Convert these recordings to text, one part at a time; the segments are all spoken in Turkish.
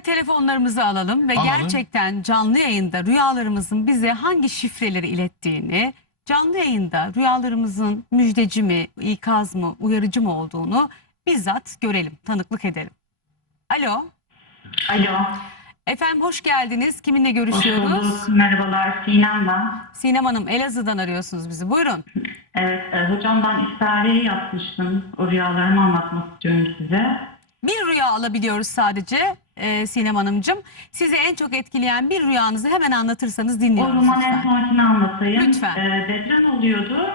Telefonlarımızı alalım ve Alalım. gerçekten canlı yayında rüyalarımızın bize hangi şifreleri ilettiğini, canlı yayında rüyalarımızın müjdeci mi, ikaz mı, uyarıcı mı olduğunu bizzat görelim, tanıklık edelim. Alo, Alo, efendim hoş geldiniz. Kiminle hoş görüşüyoruz? bulduk. Merhabalar, Sinem ben. Sinem Hanım Elazığ'dan arıyorsunuz bizi. Buyurun. Evet, e, hocam ben istihareyi yapmıştım. O rüyalarımı anlatmak istiyorum size. Bir rüya alabiliyoruz sadece e, Sinem Hanımcığım. Sizi en çok etkileyen bir rüyanızı hemen anlatırsanız O dinliyoruz zaman en sonrakini anlatayım. Lütfen. E, deprem oluyordu.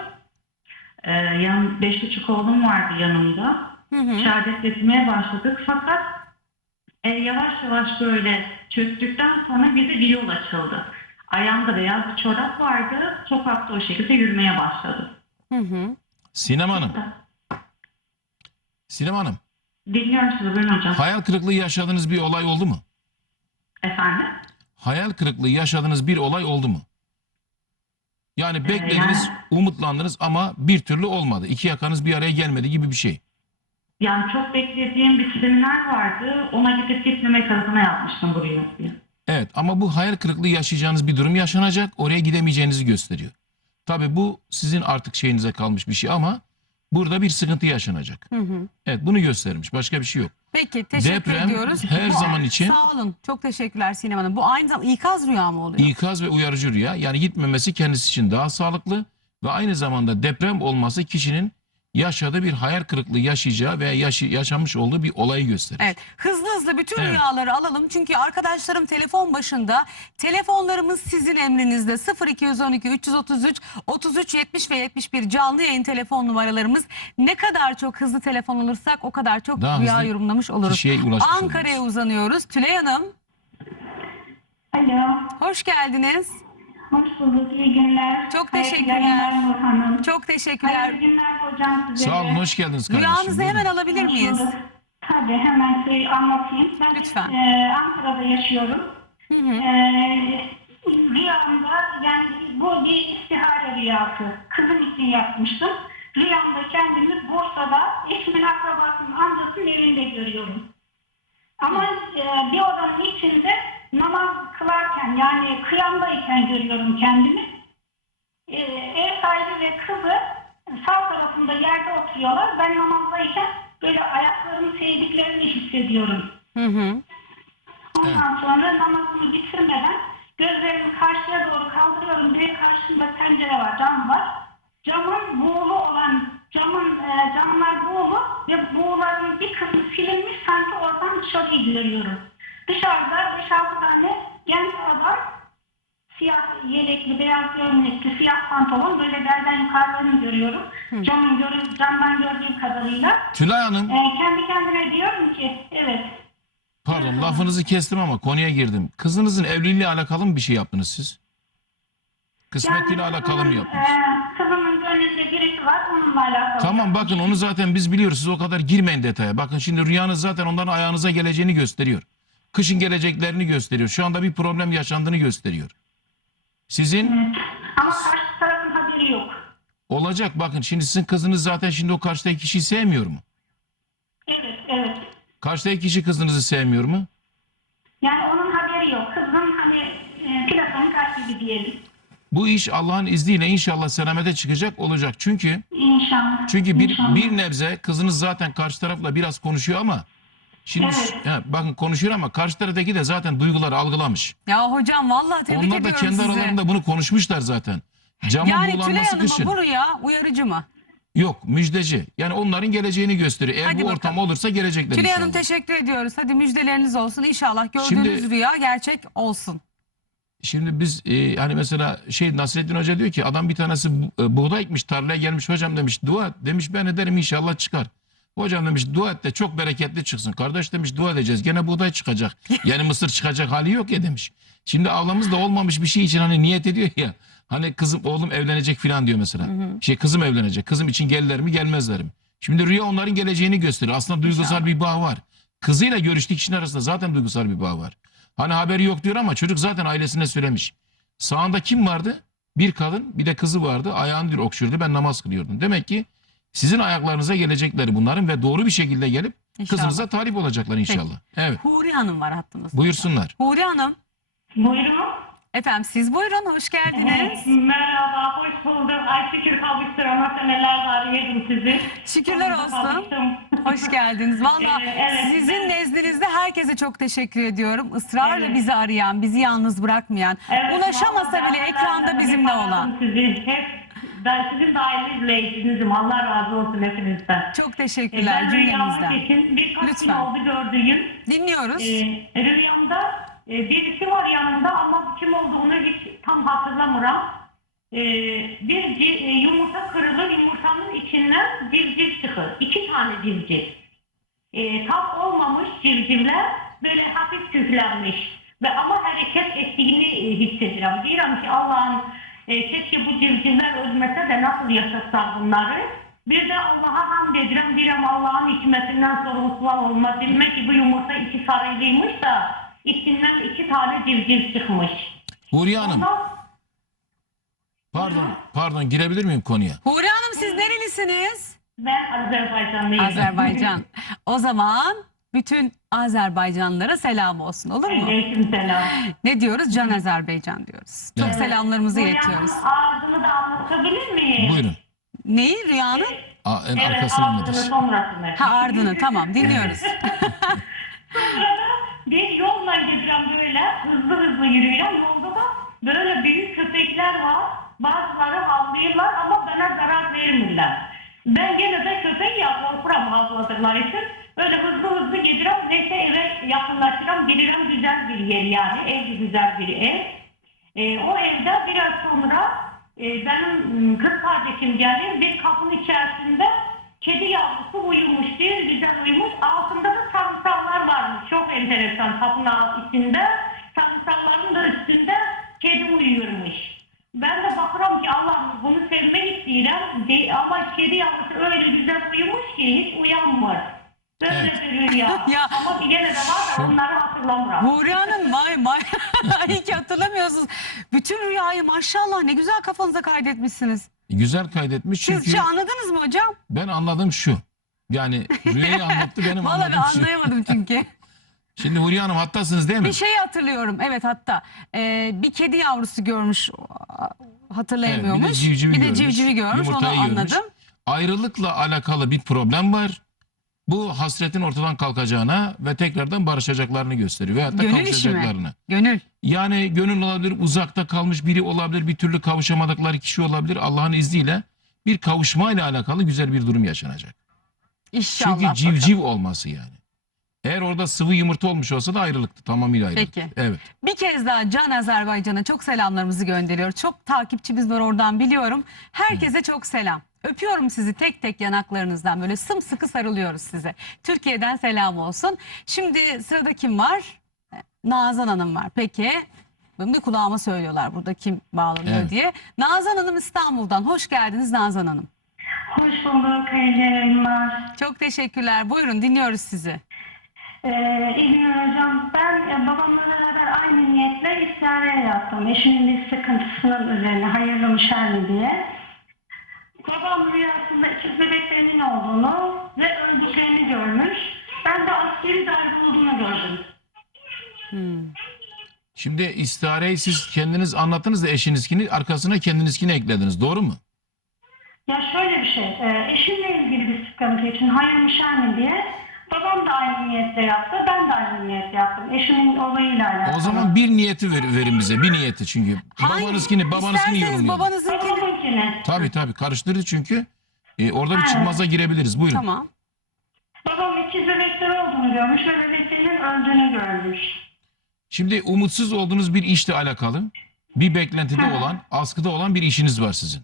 E, yan, beş buçuk oğlum vardı yanımda. Hı hı. Şerbet getirmeye başladık. Fakat e, yavaş yavaş böyle çöktükten sonra bize bir yol açıldı. Ayağımda beyaz bir çorap vardı. Sokakta o şekilde yürümeye başladı. Hı hı. Sinem Hanım. Sinem Hanım. Dinliyorum sizi buyurun hocam. Hayal kırıklığı yaşadığınız bir olay oldu mu? Efendim? Hayal kırıklığı yaşadığınız bir olay oldu mu? Yani beklediniz, yani- umutlandınız ama bir türlü olmadı. İki yakanız bir araya gelmedi gibi bir şey. Yani çok beklediğim bir seminer vardı. Ona gidip gitmemek adına yapmıştım buraya. Evet ama bu hayal kırıklığı yaşayacağınız bir durum yaşanacak. Oraya gidemeyeceğinizi gösteriyor. Tabii bu sizin artık şeyinize kalmış bir şey ama burada bir sıkıntı yaşanacak. Hı hı. Evet bunu göstermiş. Başka bir şey yok. Peki teşekkür Deprem ediyoruz. her zaman için- Sağ olun. Çok teşekkürler Sinem Hanım. Bu aynı zamanda ikaz rüya mı oluyor? İkaz ve uyarıcı rüya yani gitmemesi kendisi için daha sağlıklı ve aynı zamanda deprem olması kişinin yaşadığı bir hayal kırıklığı yaşayacağı veya yaşı- yaşamış olduğu bir olayı gösterir. Evet. Hızlı hızlı bütün Evet. rüyaları alalım. Çünkü arkadaşlarım telefon başında. Telefonlarımız sizin emrinizde. 0212 333 33 70 ve 71 canlı yayın telefon numaralarımız. Ne kadar çok hızlı telefon alırsak o kadar çok Daha rüya hızlı yorumlamış oluruz. kişiye ulaşmış Ankara'ya uzanıyoruz. Tülay Hanım Alo, hoş geldiniz. Hoş bulduk. İyi günler. Çok teşekkürler. Hanım. Çok teşekkürler. Hayırlı günler hocam size. Sağ olun hoş geldiniz kardeşim. Rüyanızı hemen alabilir Hoş miyiz? bulduk. Tabii hemen size anlatayım. Ben Lütfen. e, Ankara'da yaşıyorum. Hı hı. E, rüyamda yani bu bir istihare rüyası. Kızım için yapmıştım. Rüyamda kendimi Bursa'da eşimin akrabasının amcasının evinde görüyorum. Ama e, bir odanın içinde namaz kılarken yani kıyamdayken görüyorum kendimi. E, ev sahibi ve kızı sağ tarafında yerde oturuyorlar. Ben namazdayken böyle ayaklarımı sevdiklerini hissediyorum. Hı hı. Ondan sonra namazımı bitirmeden gözlerimi karşıya doğru kaldırıyorum. Bir de karşımda pencere var, cam var. Camın buğulu olan, camın e, camlar buğulu ve buğuların bir kısmı silinmiş sanki oradan dışarı görüyorum. Dışarıda 5-6 tane genç adam siyah yelekli, beyaz gömlekli, siyah pantolon böyle belden yukarılarını görüyorum. Camın görü, camdan gördüğüm kadarıyla. Tülay Hanım E, kendi kendime diyorum ki evet pardon lafınızı kestim ama konuya girdim. Kızınızın evliliğiyle alakalı mı bir şey yaptınız siz? Kısmetiyle Yani alakalı mı yaptınız? e, kızımın gönlünde birisi var onunla alakalı. Tamam bakın onu zaten biz biliyoruz. Siz o kadar girmeyin detaya. Bakın şimdi rüyanız zaten onların ayağınıza geleceğini gösteriyor. Kışın geleceklerini gösteriyor. Şu anda bir problem yaşandığını gösteriyor. Sizin Evet. Ama karşı tarafın haberi yok. olacak bakın şimdi sizin kızınız zaten şimdi o karşıdaki kişiyi sevmiyor mu? Evet evet. Karşıdaki kişi kızınızı sevmiyor mu? Yani onun haberi yok. Kızın hani e, aşk gibi diyelim. Bu iş Allah'ın izniyle inşallah selamete çıkacak olacak. Çünkü İnşallah. çünkü bir İnşallah. bir nebze kızınız zaten karşı tarafla biraz konuşuyor ama şimdi Evet. ha, bakın konuşuyor ama karşı taraftaki de zaten duyguları algılamış. Ya hocam vallahi tebrik Onlar da ediyorum kendi sizi. aralarında bunu konuşmuşlar zaten. Camın Yani Tülay Hanım'a bu rüya uyarıcı mı? Yok müjdeci. Yani onların geleceğini gösteriyor. Eğer Hadi bu bakalım. ortam olursa gelecekler Tülay. Hanım teşekkür ediyoruz. Hadi müjdeleriniz olsun. İnşallah gördüğünüz Şimdi- rüya gerçek olsun. Şimdi biz e, hani mesela şey Nasrettin Hoca diyor ki adam bir tanesi bu- e, buğday ekmiş tarlaya gelmiş hocam demiş dua. Demiş ben ederim inşallah çıkar. Hocam demiş dua et de çok bereketli çıksın. Kardeş demiş dua edeceğiz gene buğday çıkacak. Yani mısır çıkacak hali yok ya demiş. Şimdi ablamız da olmamış bir şey için hani niyet ediyor ya. Hani kızım oğlum evlenecek falan diyor mesela. Şey kızım evlenecek. Kızım için gelirler mi gelmezler mi? Şimdi rüya onların geleceğini gösteriyor. Aslında duygusal bir bağ var. Kızıyla görüştüğü kişinin arasında zaten duygusal bir bağ var. Hani haberi yok diyor ama çocuk zaten ailesine söylemiş. Sağında kim vardı? Bir kadın bir de kızı vardı. Ayağını diyor okşuyordu ben namaz kılıyordum. Demek ki sizin ayaklarınıza gelecekleri bunların ve doğru bir şekilde gelip İnşallah. Kızınıza talip olacaklar inşallah. Evet. Huri Hanım var hattımızda. Buyursunlar. Huri Hanım. Buyurun. Efendim siz buyurun hoş geldiniz. Merhaba, hoş bulduk. Ay şükür kavuşturama seneler var yedim sizi. Şükürler Sonunda olsun. kavuştum. Hoş geldiniz. Valla Ee, evet, sizin nezdinizde herkese çok teşekkür ediyorum. Israrla Evet. bizi arayan, bizi yalnız bırakmayan, Evet, ulaşamasa bile ekranda bizimle olan. Sizi. Hep, ben sizin daimi izleyicinizim. Allah razı olsun hepinizden. Çok teşekkürler Ben rüyamda cümlemizden. geçin birkaç gün Lütfen. oldu gördüğüm. Dinliyoruz. Ee, rüyamda e, birisi var yanımda ama kim olduğunu hiç tam hatırlamıyorum. Ee, bir ci- e, yumurta kırılır, yumurtanın içinden civciv çıkır. İki tane civciv. Ee, tam olmamış civcivler böyle hafif küflenmiş. Ve ama hareket ettiğini e, hissediyorum. Diyorum ki Allah'ım e, keşke bu civcivler ölmese de nasıl yaşatsak bunları. Bir de Allah'a hamd ediyorum. Diyorum Allah'ın hikmetinden sorumlular olmaz. Demek ki bu yumurta iki sarılıymış da içinden iki tane civciv çıkmış. Huriye Hanım Ondan pardon pardon girebilir miyim konuya? Huri Hanım siz nerelisiniz? ben Azerbaycanlıyım. Azerbaycan. O zaman bütün Azerbaycanlılara selam olsun olur mu? Aleyküm selam. Ne diyoruz? Can Azerbaycan diyoruz. Çok Evet. selamlarımızı iletiyoruz. yanın ağzını da anlatabilir miyim? Buyurun. Neyi rüyanın? Aa, en Evet arkasını ağzını anlatırız. sonrasını. Ha ardını tamam dinliyoruz. Sonra da bir yolla gidiyorum böyle hızlı hızlı yürüyorum. Yolda da böyle büyük köpekler var. Bazıları havlıyorlar ama bana zarar vermirler. Ben gene de köpek ya korkuram havladıkları için. Böyle hızlı hızlı gidiyorum. Neyse eve yakınlaşıyorum. Geliyorum güzel bir yer yani. Ev güzel bir ev. E, o evde biraz sonra e, benim m, kız kardeşim gelir. Bir kapının içerisinde kedi yavrusu uyumuş değil, güzel uyumuş. Altında da sarımsaklar varmış. Çok enteresan kapının içinde. Sarımsakların da üstünde kedi uyuyormuş. Ben de bakıyorum ki Allah'ım bunu sevmek istiyorum. Ama kedi yavrusu öyle güzel uyumuş ki hiç uyanmıyor. Böyle Evet. bir rüya. Ya. Ama yine de var da onları hatırlamıyorum. Huri Hanım vay vay. İyi ki hatırlamıyorsunuz. Bütün rüyayı maşallah ne güzel kafanıza kaydetmişsiniz. Güzel kaydetmiş çünkü Türkçe anladınız mı hocam? ben anladım şu. Yani rüyayı anlattı benim Vallahi ben anladığım şu. anlayamadım çünkü. Şimdi Huriye Hanım hattasınız değil mi? bir şeyi hatırlıyorum. Evet hatta e, bir kedi yavrusu görmüş hatırlayamıyormuş. Evet, bir de civcivi bir de görmüş, civcivi görmüş onu görmüş. anladım. Ayrılıkla alakalı bir problem var. Bu hasretin ortadan kalkacağına ve tekrardan barışacaklarını gösteriyor. Veyahut da Gönül işi mi? Gönül. Yani gönül olabilir, uzakta kalmış biri olabilir, bir türlü kavuşamadıkları kişi olabilir. Allah'ın izniyle bir kavuşmayla alakalı güzel bir durum yaşanacak. İnşallah. Çünkü bakalım. civciv olması yani. Eğer orada sıvı yumurta olmuş olsa da ayrılıktı. Tamamıyla ayrılıktı. Peki. Evet. Bir kez daha Can Azerbaycan'a çok selamlarımızı gönderiyoruz. Çok takipçimiz var oradan biliyorum. Herkese çok selam. Öpüyorum sizi tek tek yanaklarınızdan böyle sımsıkı sarılıyoruz size. Türkiye'den selam olsun. Şimdi sırada kim var? Nazan Hanım var. Peki. Bir kulağıma söylüyorlar burada kim bağlanıyor Evet. diye. Nazan Hanım İstanbul'dan. Hoş geldiniz Nazan Hanım. Hoş bulduk, hayırlı yayınlar. Çok teşekkürler. Buyurun dinliyoruz sizi. Ee, İlgin Hocam, ben e, babamla beraber aynı niyetle istihare yaptım. Eşimin bir sıkıntısının üzerine hayırlı mı diye. Babam rüyasında ikiz bebeklerinin olduğunu ve öldüklerini görmüş. Ben de askeri darbe olduğunu gördüm. Şimdi istihareyi siz kendiniz anlattınız da eşinizkini arkasına kendinizkini eklediniz. Doğru mu? Ya şöyle bir şey, e, eşimle ilgili bir sıkıntı için hayır mı şer mi diye babam da aynı niyetle yaptı, ben de aynı niyetle yaptım. Eşimin olayıyla alakalı. O zaman bir niyeti ver- verin bize. Bir niyeti çünkü. Babanızkini, babanızkini İsterseniz yorumlayalım. babanızınkini. Babamınkini. Tabii tabii karıştırır çünkü. E, orada bir Evet. çıkmaza girebiliriz. Buyurun. Tamam. Babam ikiz bebekleri olduğunu görmüş ve bebeklerinin öldüğünü görmüş. Şimdi umutsuz olduğunuz bir işle alakalı bir beklentide olan, askıda olan bir işiniz var sizin.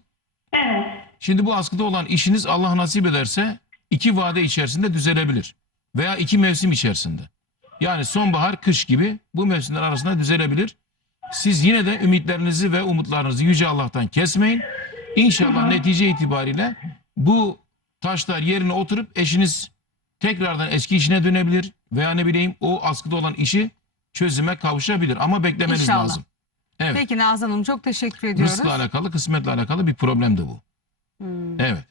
Evet. Şimdi bu askıda olan işiniz Allah nasip ederse iki vade içerisinde düzelebilir. Veya iki mevsim içerisinde. Yani sonbahar, kış gibi bu mevsimler arasında düzelebilir. Siz yine de ümitlerinizi ve umutlarınızı Yüce Allah'tan kesmeyin. İnşallah netice itibariyle bu taşlar yerine oturup eşiniz tekrardan eski işine dönebilir. Veya ne bileyim o askıda olan işi çözüme kavuşabilir. Ama beklemeniz İnşallah. lazım. Evet. Peki Nazan Hanım çok teşekkür ediyoruz. Rızkla alakalı, kısmetle alakalı bir problem de bu. Hmm. Evet.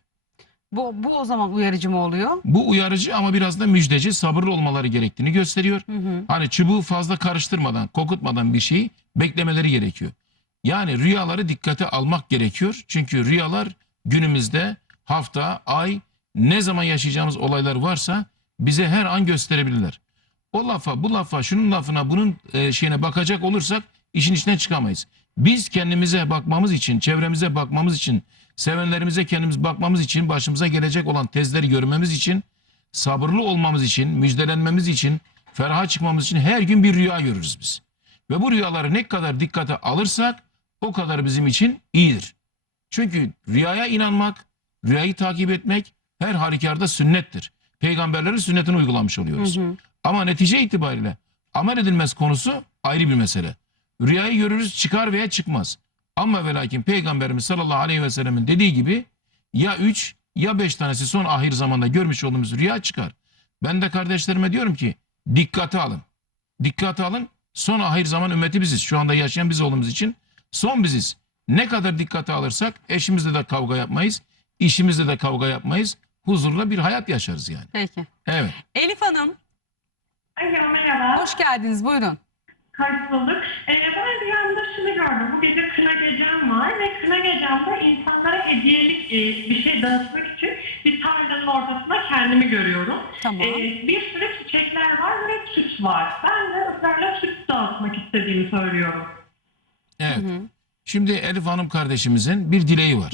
Bu, bu o zaman uyarıcı mı oluyor? Bu uyarıcı ama biraz da müjdeci, sabırlı olmaları gerektiğini gösteriyor. Hı hı. Hani çubuğu fazla karıştırmadan, kokutmadan bir şeyi beklemeleri gerekiyor. Yani rüyaları dikkate almak gerekiyor. Çünkü rüyalar günümüzde hafta, ay, ne zaman yaşayacağımız olaylar varsa bize her an gösterebilirler. O lafa, bu lafa, şunun lafına, bunun e, şeyine bakacak olursak işin içinden çıkamayız. Biz kendimize bakmamız için, çevremize bakmamız için, sevenlerimize kendimiz bakmamız için, başımıza gelecek olan tezleri görmemiz için, sabırlı olmamız için, müjdelenmemiz için, feraha çıkmamız için her gün bir rüya görürüz biz. Ve bu rüyaları ne kadar dikkate alırsak o kadar bizim için iyidir. Çünkü rüyaya inanmak, rüyayı takip etmek her halükarda sünnettir. Peygamberlerin sünnetini uygulamış oluyoruz. Hı hı. Ama netice itibariyle amel edilmez konusu ayrı bir mesele. Rüyayı görürüz çıkar veya çıkmaz. Ama ve lakin Peygamberimiz sallallahu aleyhi ve sellemin dediği gibi ya üç ya beş tanesi son ahir zamanda görmüş olduğumuz rüya çıkar. Ben de kardeşlerime diyorum ki dikkate alın. Dikkate alın. Son ahir zaman ümmeti biziz. Şu anda yaşayan biz olduğumuz için son biziz. Ne kadar dikkate alırsak eşimizle de kavga yapmayız. işimizle de kavga yapmayız. Huzurla bir hayat yaşarız yani. Peki. Evet. Elif Hanım Alo merhaba. hoş geldiniz buyurun. Bulduk. Ee, ben rüyamda şunu gördüm. Bu gece kına gecem var ve kına gecemde insanlara hediyelik e, bir şey dağıtmak için bir tarlanın ortasında kendimi görüyorum. Tamam. Ee, bir sürü çiçekler var ve süt var. Ben de ısrarla süt dağıtmak istediğimi söylüyorum. Evet. Hı hı. Şimdi Elif Hanım kardeşimizin bir dileği var.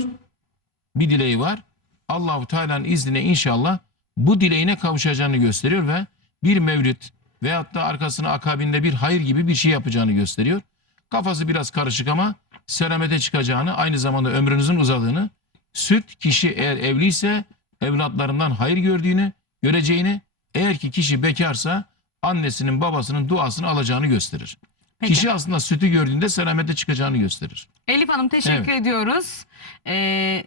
Bir dileği var. Allahu Teala'nın izniyle inşallah bu dileğine kavuşacağını gösteriyor ve bir mevlüt veyahut da arkasına akabinde bir hayır gibi bir şey yapacağını gösteriyor. Kafası biraz karışık ama selamete çıkacağını, aynı zamanda ömrünüzün uzadığını, süt kişi eğer evliyse evlatlarından hayır gördüğünü, göreceğini, eğer ki kişi bekarsa annesinin babasının duasını alacağını gösterir. Peki. Kişi aslında sütü gördüğünde selamete çıkacağını gösterir. Elif Hanım teşekkür Evet. ediyoruz. Ee,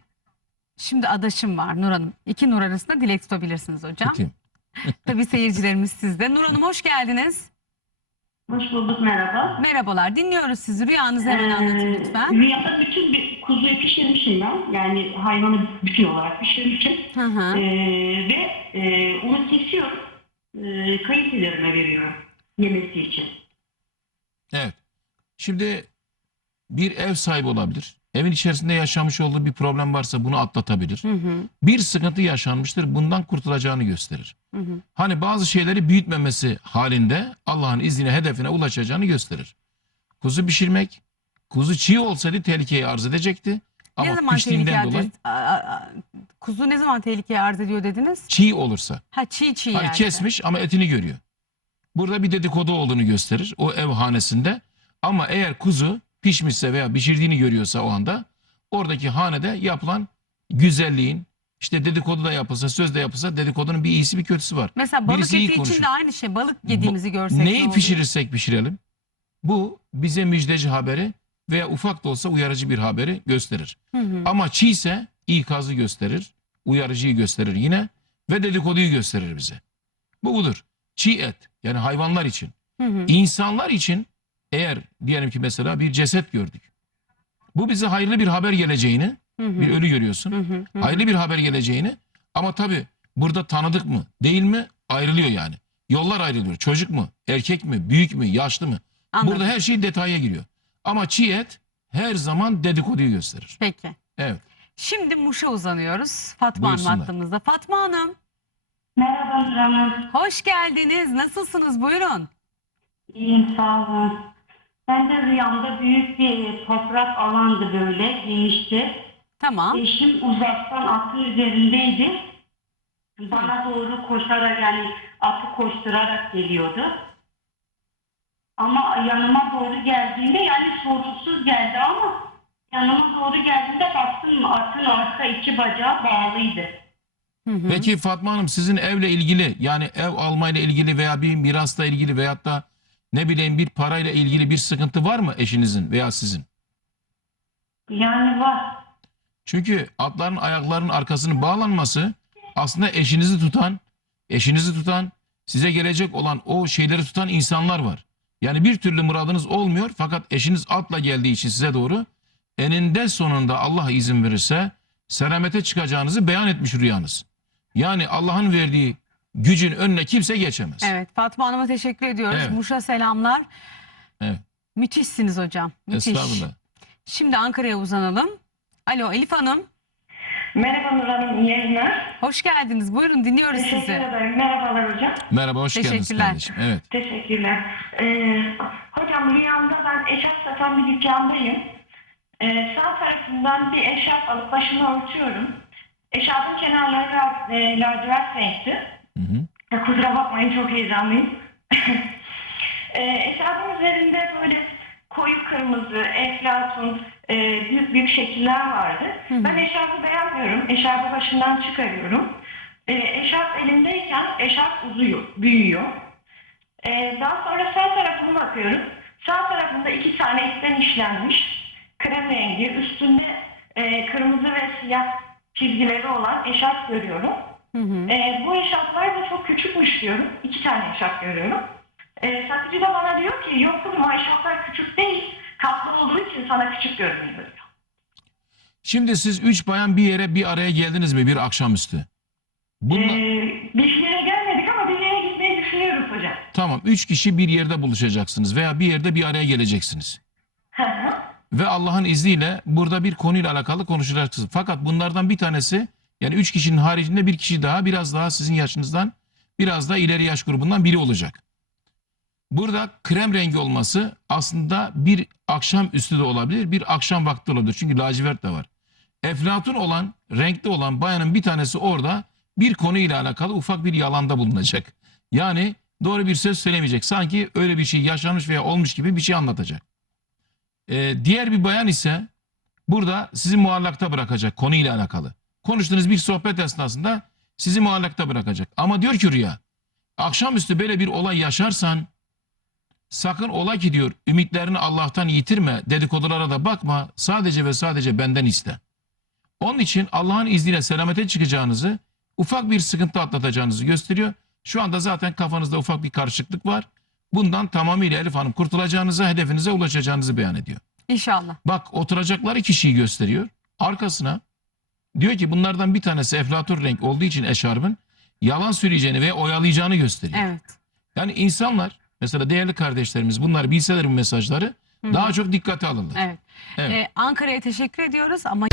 şimdi adaşım var Nur Hanım. İki Nur arasında dilek tutabilirsiniz hocam. Tutayım. Tabii seyircilerimiz sizde. Nur Hanım hoş geldiniz. Hoş bulduk merhaba. Merhabalar dinliyoruz sizi. Rüyanızı hemen anlatın Ee, lütfen. Rüyada bütün bir kuzuyu pişirmişim ben. Yani hayvanı bütün olarak pişirmişim. Hı hı. Ee, ve e, onu kesiyorum. E, kayınpederime veriyorum. Yemesi için. Evet. Şimdi bir ev sahibi olabilir. Evin içerisinde yaşamış olduğu bir problem varsa bunu atlatabilir. Hı hı. Bir sıkıntı yaşanmıştır. Bundan kurtulacağını gösterir. Hı hı. Hani bazı şeyleri büyütmemesi halinde Allah'ın izniyle hedefine ulaşacağını gösterir. Kuzu pişirmek, kuzu çiğ olsaydı tehlikeye arz edecekti. Ama ne zaman tehlikeye dolayı Kuzu ne zaman tehlikeye arz ediyor dediniz? çiğ olursa. Ha çiğ çiğ Hani yani. kesmiş ama etini görüyor. Burada bir dedikodu olduğunu gösterir o ev hanesinde. Ama eğer kuzu pişmişse veya pişirdiğini görüyorsa o anda oradaki hanede yapılan güzelliğin işte dedikodu da yapılsa söz de yapılsa dedikodunun bir iyisi bir kötüsü var. Mesela balık Birisi eti için de aynı şey. Balık yediğimizi görsek ne Neyi olur? pişirirsek pişirelim bu bize müjdeci haberi veya ufak da olsa uyarıcı bir haberi gösterir. Hı hı. Ama çiğ ise ikazı gösterir, uyarıcıyı gösterir yine ve dedikoduyu gösterir bize. Bu budur. Çiğ et yani hayvanlar için. Hı hı. İnsanlar için eğer diyelim ki mesela bir ceset gördük. Bu bize hayırlı bir haber geleceğini, Hı hı. bir ölü görüyorsun. Hı hı. Hı. Hayırlı bir haber geleceğini ama tabii burada tanıdık mı değil mi ayrılıyor yani. Yollar ayrılıyor. Çocuk mu, erkek mi, büyük mü, yaşlı mı? Anladım. Burada her şey detaya giriyor. Ama çiğ et her zaman dedikoduyu gösterir. Peki. Evet. Şimdi Muş'a uzanıyoruz. Fatma Hanım hattımızda. Fatma Hanım Merhaba Hanım. hoş geldiniz. Nasılsınız? Buyurun. İyiyim sağ olun. Ben de rüyamda büyük bir toprak alandı böyle genişti. Tamam. Eşim uzaktan atın üzerindeydi. Bana doğru koşarak yani atı koşturarak geliyordu. Ama yanıma doğru geldiğinde yani sorunsuz geldi ama yanıma doğru geldiğinde baktım atın arka iki bacağı bağlıydı. Hı hı. Peki Fatma Hanım sizin evle ilgili yani ev almayla ilgili veya bir mirasla ilgili veyahut da ne bileyim bir parayla ilgili bir sıkıntı var mı eşinizin veya sizin? Yani var. Çünkü atların ayaklarının arkasının bağlanması aslında eşinizi tutan, eşinizi tutan, size gelecek olan o şeyleri tutan insanlar var. Yani bir türlü muradınız olmuyor fakat eşiniz atla geldiği için size doğru eninde sonunda Allah izin verirse selamete çıkacağınızı beyan etmiş rüyanız. Yani Allah'ın verdiği gücün önüne kimse geçemez. Evet Fatma Hanım'a teşekkür ediyoruz. Evet. Muş'a selamlar. Evet. Müthişsiniz hocam. Müthiş. Estağfurullah. Şimdi Ankara'ya uzanalım. Alo Elif Hanım. Merhaba Nur Hanım, iyi yayınlar. Hoş geldiniz. Buyurun dinliyoruz Teşekkür sizi. ederim. Merhabalar hocam. Merhaba hoş geldiniz Teşekkürler. kardeşim. Evet. Teşekkürler. Ee, hocam rüyamda ben eşarp satan bir dükkandayım. Ee, sağ tarafından bir eşarp alıp başıma örtüyorum. Eşarpın kenarları la- e, lacivert renkti. Hı hı. Ya kusura bakmayın çok heyecanlıyım. e, eşarbın üzerinde böyle koyu kırmızı, eflatun, e, büyük büyük şekiller vardı. hı. Ben eşarbı beğenmiyorum. Eşarbı başından çıkarıyorum. E, eşarp elimdeyken eşarp uzuyor, büyüyor. E, daha sonra sağ tarafıma bakıyorum. Sağ tarafında iki tane ipten işlenmiş krem rengi, üstünde e, kırmızı ve siyah çizgileri olan eşarp görüyorum. Hı hı. E, bu eşarplar da çok küçükmüş diyorum. İki tane eşarp görüyorum. E, satıcı da bana diyor ki yok kızım o eşarplar küçük değil. Katlı olduğu için sana küçük görünüyor diyor. Şimdi siz üç bayan bir yere bir araya geldiniz mi bir akşamüstü? Bunla, E, bir yere gelmedik ama bir yere gitmeyi düşünüyoruz hocam. Tamam üç kişi bir yerde buluşacaksınız veya bir yerde bir araya geleceksiniz. Hı hı. Ve Allah'ın izniyle burada bir konuyla alakalı konuşacaksınız. Fakat bunlardan bir tanesi yani üç kişinin haricinde bir kişi daha biraz daha sizin yaşınızdan biraz daha ileri yaş grubundan biri olacak. Burada krem rengi olması aslında bir akşam üstü de olabilir, bir akşam vakti olabilir. Çünkü lacivert de var. Eflatun olan, renkli olan bayanın bir tanesi orada bir konuyla alakalı ufak bir yalanda bulunacak. Yani doğru bir söz söylemeyecek. Sanki öyle bir şey yaşanmış veya olmuş gibi bir şey anlatacak. Ee, diğer bir bayan ise burada sizi muallakta bırakacak konuyla alakalı. Konuştuğunuz bir sohbet esnasında sizi muallakta bırakacak. Ama diyor ki Rüya, akşamüstü böyle bir olay yaşarsan sakın ola ki diyor ümitlerini Allah'tan yitirme, dedikodulara da bakma, sadece ve sadece benden iste. Onun için Allah'ın izniyle selamete çıkacağınızı, ufak bir sıkıntı atlatacağınızı gösteriyor. Şu anda zaten kafanızda ufak bir karışıklık var. Bundan tamamıyla Elif Hanım kurtulacağınızı, hedefinize ulaşacağınızı beyan ediyor. İnşallah. Bak oturacakları kişiyi gösteriyor. Arkasına diyor ki bunlardan bir tanesi eflatun renk olduğu için eşarbın yalan söyleyeceğini ve oyalayacağını gösteriyor. Evet. Yani insanlar mesela değerli kardeşlerimiz bunları bilseler bu mesajları Hı hı. daha çok dikkate alırlar. Evet. Evet. Ee, Ankara'ya teşekkür ediyoruz ama